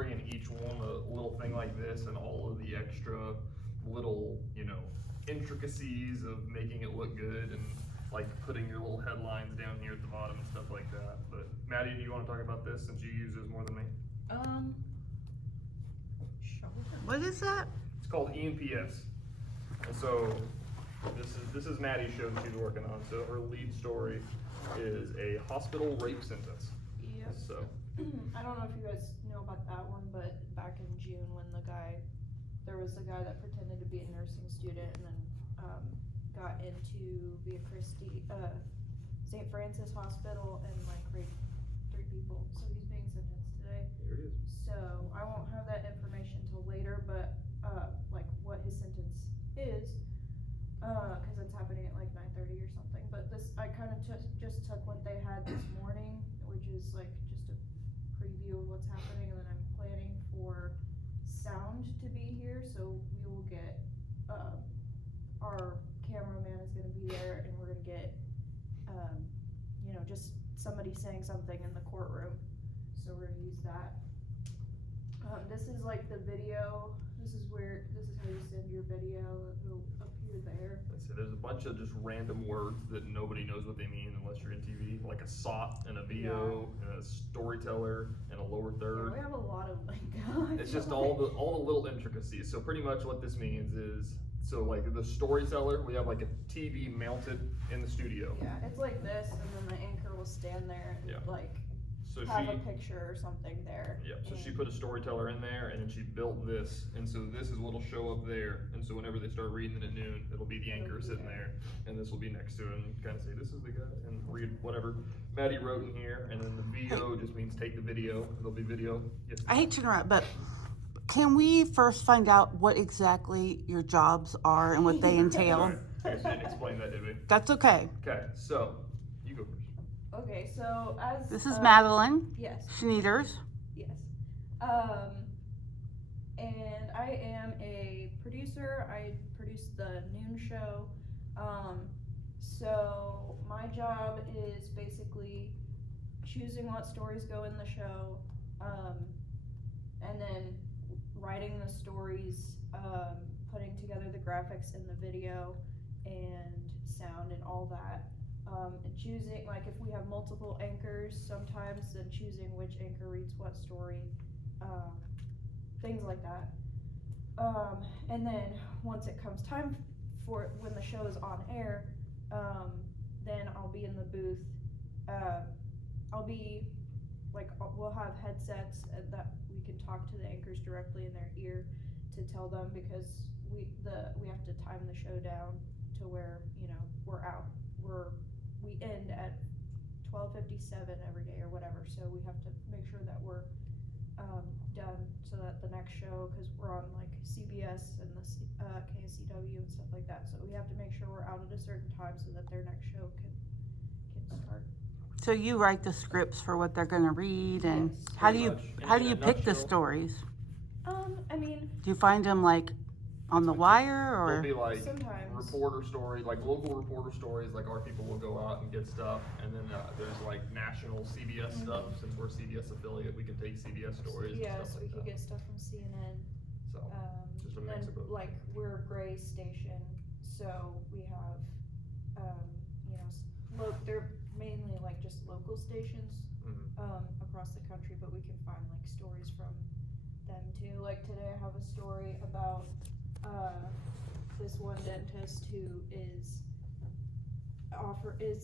story, and each one a little thing like this, and all of the extra little, you know, intricacies of making it look good, and like putting your little headlines down here at the bottom and stuff like that. But Maddie, do you want to talk about this since you use this more than me? Sure. What is that? It's called ENPS. And so this is Maddie's show that she's working on. So her lead story is a hospital rape sentence. Yep. So I don't know if you guys know about that one, but back in June when there was a guy that pretended to be a nursing student and then got into Via Christi, St. Francis Hospital and like raped 3 people. So he's being sentenced today. here he is. So I won't have that information till later, but like what his sentence is, because it's happening at like 9:30 or something. But this, I kind of just took what they had this morning, which is like just a preview of what's happening, and then I'm planning for sound to be here, so we will get our cameraman is going to be there, and we're going to get you know, just somebody saying something in the courtroom, so we're going to use that. This is like the video. This is how you send your video. It'll appear there. So there's a bunch of just random words that nobody knows what they mean unless you're in TV, like a SOT and a VO and a storyteller and a lower third. Yeah, we have a lot of like. It's just all the little intricacies. So pretty much what this means is, so like the storyteller, we have like a TV mounted in the studio. Yeah, it's like this, and then the anchor will stand there and like So have a picture or something there. Yeah, so she put a storyteller in there, and then she built this, and so this is what'll show up there, and so whenever they start reading it at noon, it'll be the anchor sitting there, and this will be next to it, and kind of say, this is the guy, and read whatever Maddie wrote in here, and then the VO just means take the video, it'll be video. Yes. I hate to interrupt, but can we first find out what exactly your jobs are and what they entail? Sorry, I guess I didn't explain that, did we? That's okay. Okay, so, you go first. Okay, so as This is Madeline Yes. Schneiders. Yes. And I am a producer. I produce the noon show. So my job is basically choosing what stories go in the show, and then writing the stories, putting together the graphics and the video and sound and all that. And choosing, like if we have multiple anchors sometimes, then choosing which anchor reads what story, things like that. And then once it comes time for when the show is on air, then I'll be in the booth. I'll be like, we'll have headsets that we can talk to the anchors directly in their ear to tell them, because we have to time the show down to where, you know, we end at 12:57 every day or whatever, so we have to make sure that we're done so that the next show, because we're on like CBS and the KSCW and stuff like that, so we have to make sure we're out at a certain time so that their next show can start. So you write the scripts for what they're going to read, and Yes. how do Pretty you much. how do In you a pick the nutshell. stories? I mean, Do you find them like on the wire, There'll or be like sometimes. reporter stories, like local reporter stories, like our people will go out and get stuff, and then there's like national CBS stuff, since we're CBS affiliate, we can take CBS stories Yeah, and so stuff we like could that. get stuff from CNN. So, just a And mix then of both. like we're a gray station, so we have, you know, they're mainly like just local stations, Mhm. across the country, but we can find like stories from them too. Like today I have a story about, this one dentist who is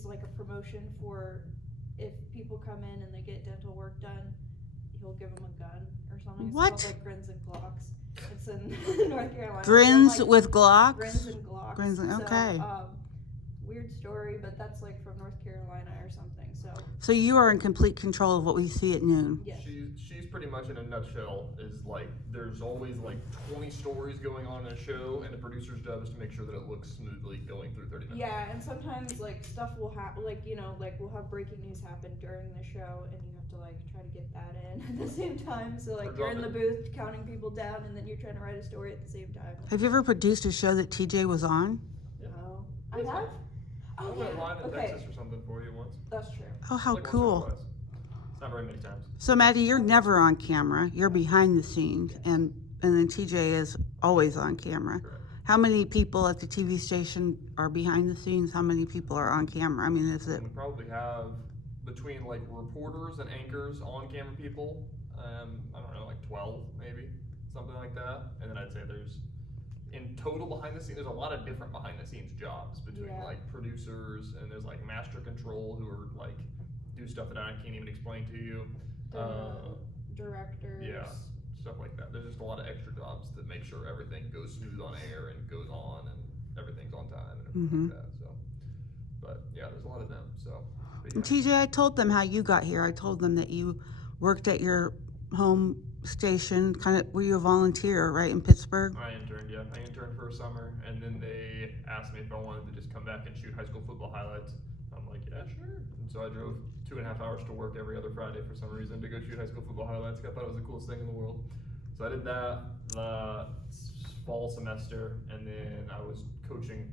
like a promotion for if people come in and they get dental work done, he'll give them a gun or something. It's What? called like Grins and Glocks. It's in North Carolina. grins Like, with Glocks? Grins and Glocks. Grins and- okay. So, weird story, but that's like from North Carolina or something, so, So you are in complete control of what we see at noon. yes. She's pretty much in a nutshell is like, there's always like 20 stories going on in a show, and the producer's job is to make sure that it looks smoothly going through 30 minutes. Yeah, and sometimes like stuff will happen, like, you know, like we'll have breaking news happen during the show, and you have to like try to get that in at the same time, so like Or you're in drop the booth counting people down, and then you're trying to write a story at the same time. Have you ever produced a show that TJ was on? Yeah. No. I Yes, have? I Oh, went live in okay, Texas or something for you once. that's true. Oh, how Like once or cool. twice. It's Not very many times. So Maddie, you're never on camera. You're behind the scenes, and then TJ is always on camera. Correct. How many people at the TV station are behind the scenes? How many people are on camera? I mean, is it? And we probably have between like reporters and anchors, on camera people, I don't know, like 12 maybe, something like that. And then I'd say there's, in total behind the scenes, there's a lot of different behind the scenes jobs between Yeah. like producers, and there's like master control who are like, do stuff that I can't even explain to you. Directors. Yeah, stuff like that. There's just a lot of extra jobs that make sure everything goes smooth on air and goes on and everything's on time and everything like that, so. But yeah, there's a lot of them, so. But yeah. And TJ, I told them how you got here. I told them that you worked at your home station, kind of, were you a volunteer, right, in Pittsburgh? I interned, yeah. I interned for a summer, and then they asked me if I wanted to just come back and shoot high school football highlights. I'm like, yeah, sure. And so I drove 2.5 hours to work every other Friday for some reason to go shoot high school football highlights. I thought it was the coolest thing in the world. So I did that fall semester, and then I was coaching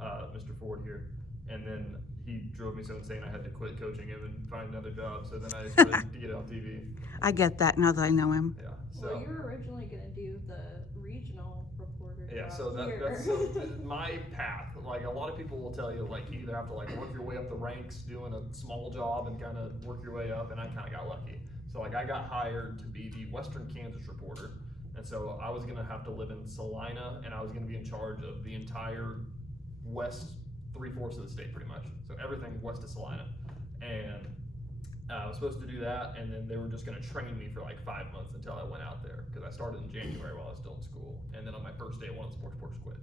Mr. Ford here. And then he drove me so insane I had to quit coaching him and find another job. So then I started to get on TV. I get that now that I know him. Yeah. Well, So. you were originally gonna do the regional reporter Yeah, job so here. that's so my path. Like a lot of people will tell you, like you either have to like work your way up the ranks doing a small job and kind of work your way up, and I kind of got lucky. So like I got hired to be the Western Kansas reporter, and so I was gonna have to live in Salina, and I was gonna be in charge of the entire west 3/4 of the state, pretty much. So everything west of Salina, and I was supposed to do that, and then they were just gonna train me for like 5 months until I went out there, because I started in January while I was still in school, and then on my first day, one of the sports reporters quit,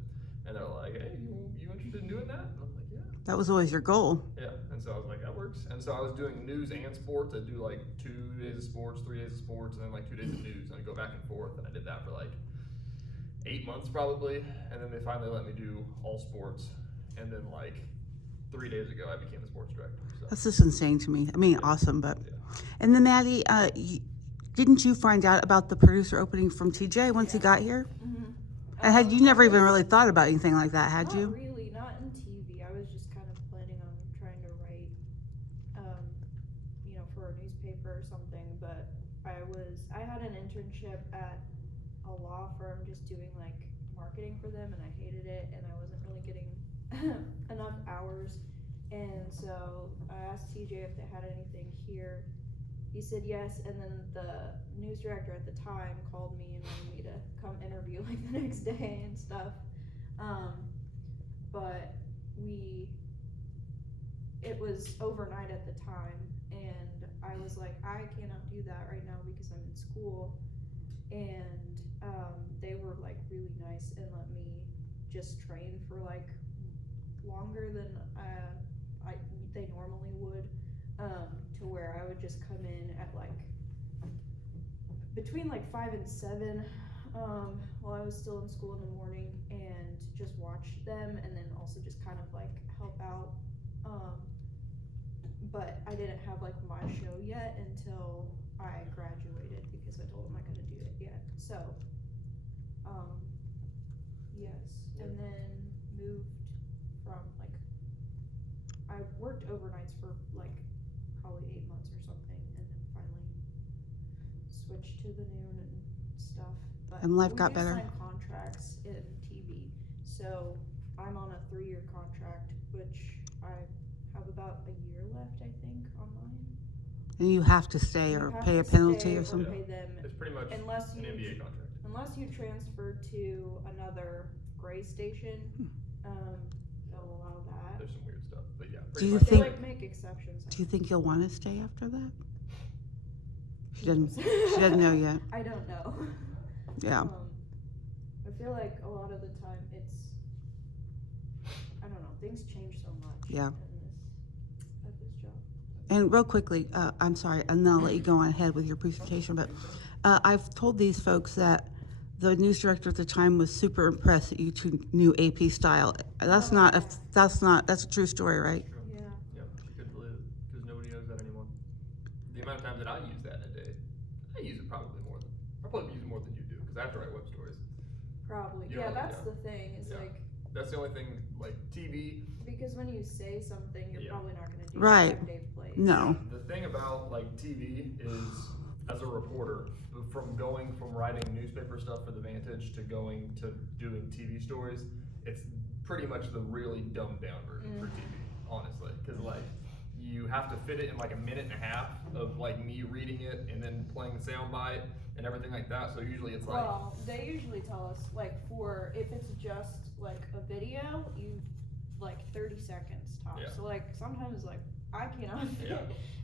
and they're like, "Hey, you interested in doing that?" And I'm like, "Yeah." That was always your goal. Yeah, and so I was like, that works. And so I was doing news and sports. I'd do like 2 days of sports, 3 days of sports, and then like 2 days of news, and I'd go back and forth, and I did that for like 8 months probably, and then they finally let me do all sports, and then like 3 days ago I became the sports director. So. That's just insane to me. I mean, awesome, but. Yeah. And then Maddie, didn't you find out about the producer opening from TJ once he got here? Mhm. And had you I never even was- really thought about anything like that, had Not you? really, not in TV. I was just kind of planning on trying to write, for a newspaper or something, but I had an internship at a law firm just doing like marketing for them, and I hated it, and I wasn't really getting enough hours, and so I asked TJ if they had anything here. He said yes, and then the news director at the time called me and wanted me to come interview like the next day and stuff. But it was overnight at the time, and I was like, I cannot do that right now because I'm in school. And they were like really nice and let me just train for like longer than they normally would. To where I would just come in at like between like 5 and 7 while I was still in school in the morning, and just watch them, and then also just kind of like help out. But I didn't have like my show yet until I graduated, because I told them I couldn't do it yet. So yes, and then moved from like, I worked overnights for like probably 8 months or something, and then finally switched to the noon and stuff. But And life got we do better. sign contracts in TV, so I'm on a 3-year contract, which I have about a year left, I think, on mine. And you have to stay You or have pay a to penalty stay or something? Pay them, It's pretty much unless an you NBA contract. unless you transfer to another gray station, they'll allow that. There's some weird stuff, but yeah. Do pretty you much. They think- like make exceptions. Do you think you'll want to stay after that? She Who doesn't. knows? She doesn't know yet. I don't know. Yeah. I feel like a lot of the time I don't know, things change so much. Yeah. At this job. And real quickly, I'm sorry, and then I'll let you go on ahead with your presentation, but I've told these folks that the news director at the time was super impressed that you two knew AP style. That's a true story, right? True. Yeah. Yeah, she couldn't believe it, because nobody knows that anymore. The amount of times that I use that in a day, I use it probably more than you do, because I have to write web stories. Probably. You Yeah, know, that's yeah. the thing, is Yeah. like, That's the only thing, like TV. because when you say something, you're Yeah. probably not gonna do Right. 5 Dave Plays. No. The thing about like TV is, as a reporter, from going from writing newspaper stuff for the Vantage to going to doing TV stories, it's pretty much the really dumbed down version for TV, honestly. Cause like, you have to fit it in like a minute and a half of like me reading it and then playing the soundbite and everything like that, so usually it's like. Well, they usually tell us, like, for, if it's just, like, a video, you, like, 30 seconds tops. Yeah. So, like, sometimes, like, I cannot fit. Yeah.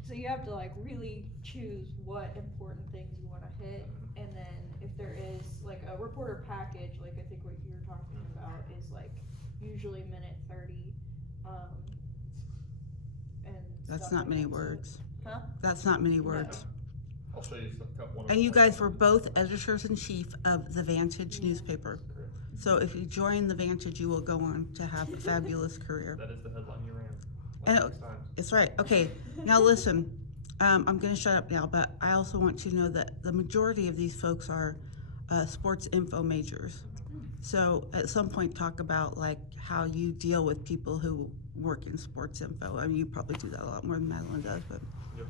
So you have to, like, really choose what important things you wanna hit, and then if there is, like, a reporter package, like, I think what you're talking about is, like, usually minute 30, and That's stuff not like many that. So- words. Huh? That's not many words. I'll show you one of And you the- guys were both editors-in-chief of the Vantage newspaper. Correct. So if you join the Vantage, you will go on to have a fabulous career. That is the headline you ran. And Like 6 times. It's right. Okay, now listen, I'm gonna shut up now, but I also want you to know that the majority of these folks are sports info majors. So at some point, talk about like how you deal with people who work in sports info. I mean, you probably do that a lot more than Madeline does, but. Yep.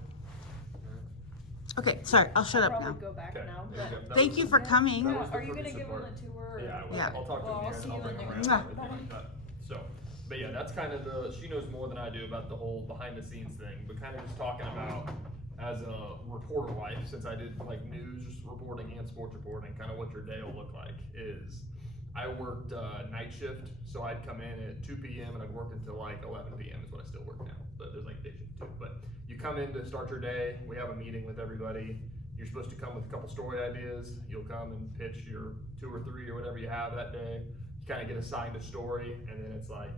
Okay, sorry, I'll shut I'll up now. probably go back Okay, now, there you but. go. That Thank was you the- for coming. that was the Are you gonna purpose of give them part- a tour? or- Yeah, I will. Yeah. I'll talk to Well, them I'll here see and I'll you bring in them the- around. Yeah. and everything like that. So, but yeah, that's kind of she knows more than I do about the whole behind the scenes thing, but kind of just talking about as a reporter life, since I did like news reporting and sports reporting, kind of what your day will look like is, I worked night shift, so I'd come in at 2 p.m. and I'd work until like 11 p.m. is what I still work now, but there's like day shift too. But you come in to start your day, we have a meeting with everybody. You're supposed to come with a couple story ideas. You'll come and pitch your 2 or 3 or whatever you have that day. You kind of get assigned a story, and then it's like,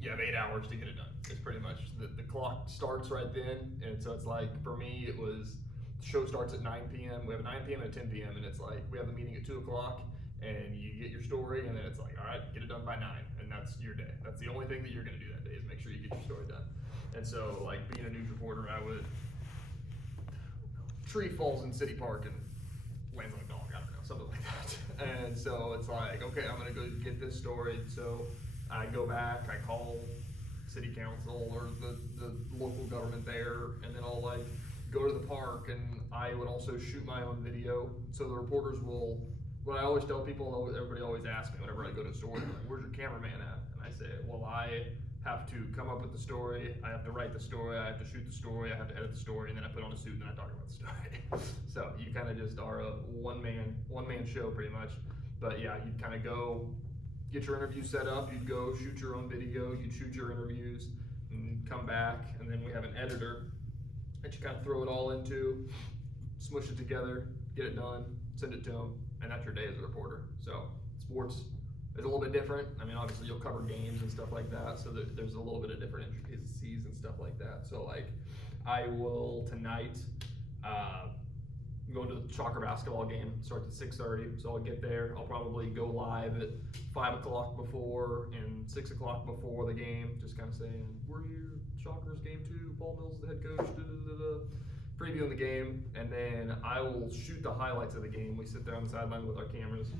you have 8 hours to get it done. It's pretty much, the clock starts right then, and so it's like, for me, it was, the show starts at 9 p.m. We have a 9 p.m. and a 10 p.m., and it's like, we have the meeting at 2 o'clock, and you get your story, and then it's like, all right, get it done by 9, and that's your day. That's the only thing that you're gonna do that day, is make sure you get your story done. And so, like, being a news reporter, I would, tree falls in City Park and lands on a dog, I don't know, something like that. And so it's like, okay, I'm gonna go get this story, so I go back, I call city council or the local government there, and then I'll like go to the park, and I would also shoot my own video, so the reporters will, what I always tell people, everybody always asks me whenever I go to a story, like, where's your cameraman at? And I say, well, I have to come up with the story, I have to write the story, I have to shoot the story, I have to edit the story, and then I put on a suit and then I talk about the story. So you kind of just are a one man show pretty much. But yeah, you'd kind of go get your interview set up, you'd go shoot your own video, you'd shoot your interviews, and come back, and then we have an editor that you kind of throw it all into, smush it together, get it done, send it to them, and that's your day as a reporter. So sports is a little bit different. I mean, obviously you'll cover games and stuff like that, so there's a little bit of different intricacies and stuff like that. So like, I will tonight go to the soccer basketball game. Starts at 6:30, so I'll get there. I'll probably go live at 5 o'clock before and 6 o'clock before the game, just kind of saying, we're here, Shockers game 2, Paul Mills the head coach, previewing the game, and then I will shoot the highlights of the game. We sit there on the sideline with our cameras,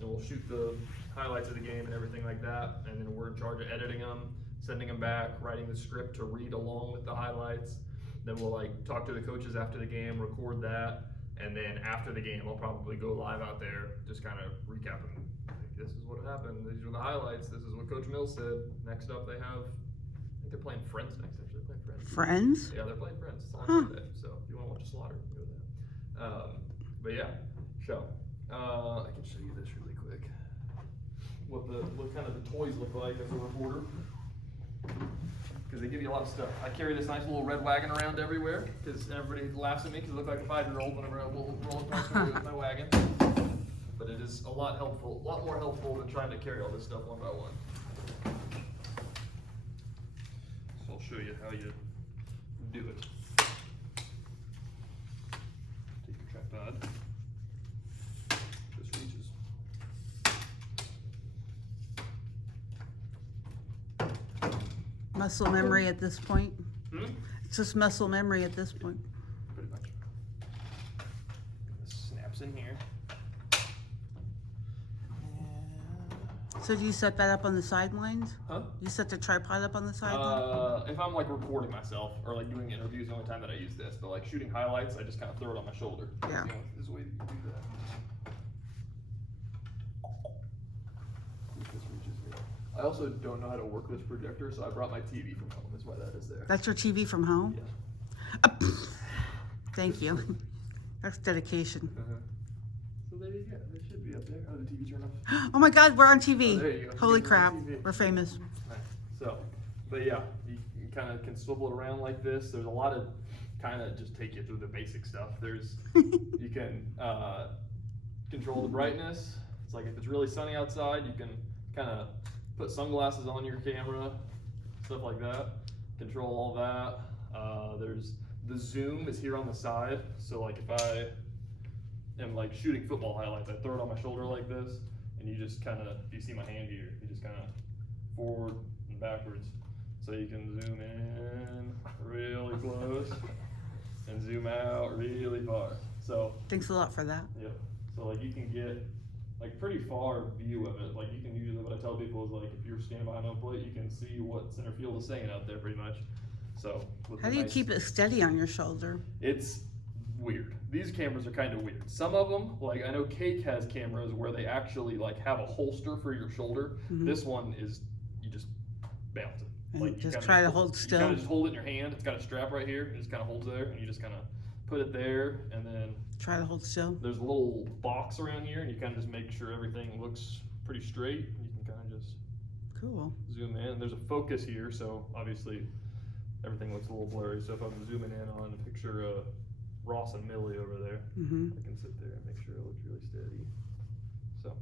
and we'll shoot the highlights of the game and everything like that, and then we're in charge of editing them, sending them back, writing the script to read along with the highlights. Then we'll like talk to the coaches after the game, record that, and then after the game I'll probably go live out there, just kind of recapping. Like, this is what happened, these are the highlights, this is what Coach Mills said. Next up they have, I think they're playing Friends next, actually. They're playing Friends. Friends? Yeah, they're playing Friends. It's on Huh. Sunday, so if you want to watch a slaughter, you can go to that. But yeah, show. I can show you this really quick. What kind of the toys look like as a reporter. Because they give you a lot of stuff. I carry this nice little red wagon around everywhere, because everybody laughs at me because I look like a 5-year-old whenever I roll across the road with my wagon. But it is a lot more helpful than trying to carry all this stuff one by one. So I'll show you how you do it. Take your tripod. This reaches. Muscle memory at this point? Hmm? It's just muscle memory at this point. Pretty much. This snaps in here. So do you set that up on the sidelines? Huh? You set the tripod up on the sideline? If I'm like recording myself or like doing interviews, the only time that I use this, but like shooting highlights, I just kind of throw it on my shoulder. Yeah. This is the way you do that. If this reaches here. I also don't know how to work this projector, so I brought my TV from home. That's why that is there. That's your TV from home? Yeah. Thank you. That's dedication. So there you go. It should be up there. Oh, the TV turned off. Oh my God, we're on Oh, there TV. you go. Holy You're crap, on TV. we're famous. Nice. So, but yeah, you kind of can swivel it around like this. There's a lot of kind of just take you through the basic stuff. There's, you can control the brightness. It's like if it's really sunny outside, you can kind of put sunglasses on your camera, stuff like that. Control all that. There's the zoom is here on the side. So like if I am like shooting football highlights, I throw it on my shoulder like this, and you just kind of, if you see my hand here, you just kind of forward and backwards. So you can zoom in really close and zoom out really far. So, Thanks a lot for that. yeah. So like you can get like pretty far view of it. Like you can usually, what I tell people is like if you're standing behind home plate, you can see what center field is saying out there pretty much. So with How the do you nice- keep it steady on your shoulder? It's weird. These cameras are kind of weird. Some of them, like I know Cake has cameras where they actually like have a holster for your shoulder. Mhm. This one is, you just bounce it. And Like you just kinda try to hold You still. kind of just hold it in your hand. It's got a strap right here. It just kind of holds there, and you just kind of put it there, and then Try to hold still. there's a little box around here, and you kind of just make sure everything looks pretty straight. You can kind of just Cool. zoom in. There's a focus here, so obviously everything looks a little blurry. So if I'm zooming in on a picture of Ross and Millie over there, Mm-hmm. I can sit there and make sure it looks really steady. So,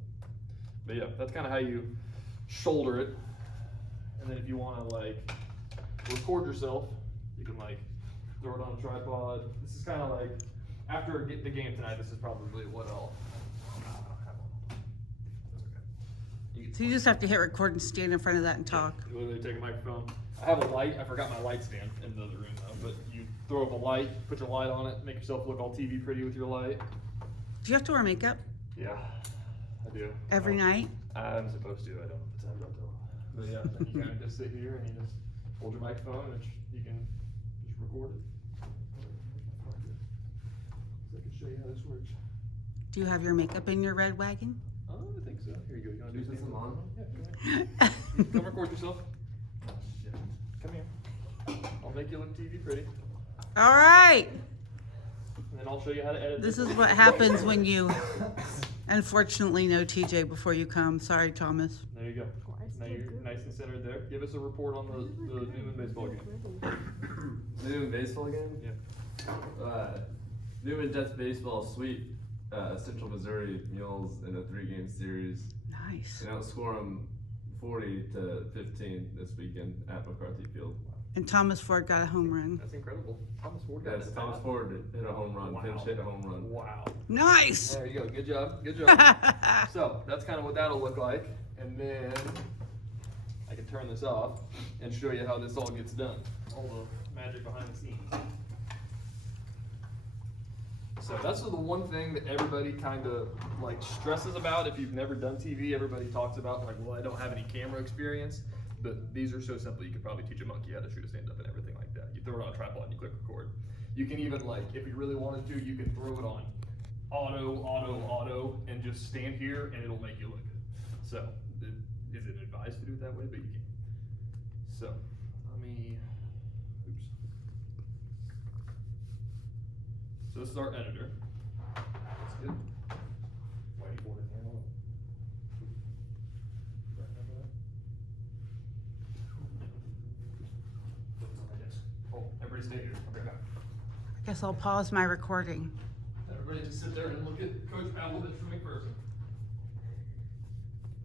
but yeah, that's kind of how you shoulder it. And then if you want to like record yourself, you can like throw it on a tripod. This is kind of like, after the game tonight, this is probably what I'll have on. That's okay. You can So you just have to hit record and stand in front of that and talk. You literally take a microphone. I have a light. I forgot my light stand in the other room though. But you throw up a light, put your light on it, make yourself look all TV pretty with your light. Do you have to wear makeup Yeah, I do. every night? I'm supposed to. I don't know the time until. But yeah, then you kind of just sit here and you just hold your microphone and you can just record it. So I can show you how this works. Do you have your makeup in your red wagon? Oh, I think so. Here you go. You want to do Is this something? on? Yeah, come here. Come record yourself. Come here. I'll make you look TV pretty, All right. and then I'll show you how to edit. This is what happens when you unfortunately know TJ before you come. Sorry, Thomas. There you go. Now you're nice and centered there. Give us a report on the Newman baseball game. Newman baseball game? Yeah. Newman Jets baseball sweep Central Missouri Mules in a 3-game series Nice. and outscore them 40-15 this weekend at McCarthy Field. And Thomas Ford got a home run. That's incredible. Thomas Ford got Yes, it. Thomas Ford hit a home run. Wow. Finch hit a home run. Wow. Nice. There you go. Good job. Good job. So that's kind of what that'll look like, and then I can turn this off and show you how this all gets done. All the magic behind the scenes. So that's the one thing that everybody kind of like stresses about. If you've never done TV, everybody talks about like, well, I don't have any camera experience. But these are so simple. You could probably teach a monkey how to shoot a stand-up and everything like that. You throw it on a tripod and you click record. You can even like, if you really wanted to, you can throw it on auto, and just stand here and it'll make you look good. So, is it advised to do it that way? But you can. So, let me, oops. So this is our editor. That's good. Whiteboard handle. Oh, everybody stay here. I'll be right back. I guess I'll pause my recording. Everybody just sit there and look at Coach Powell, the McPherson.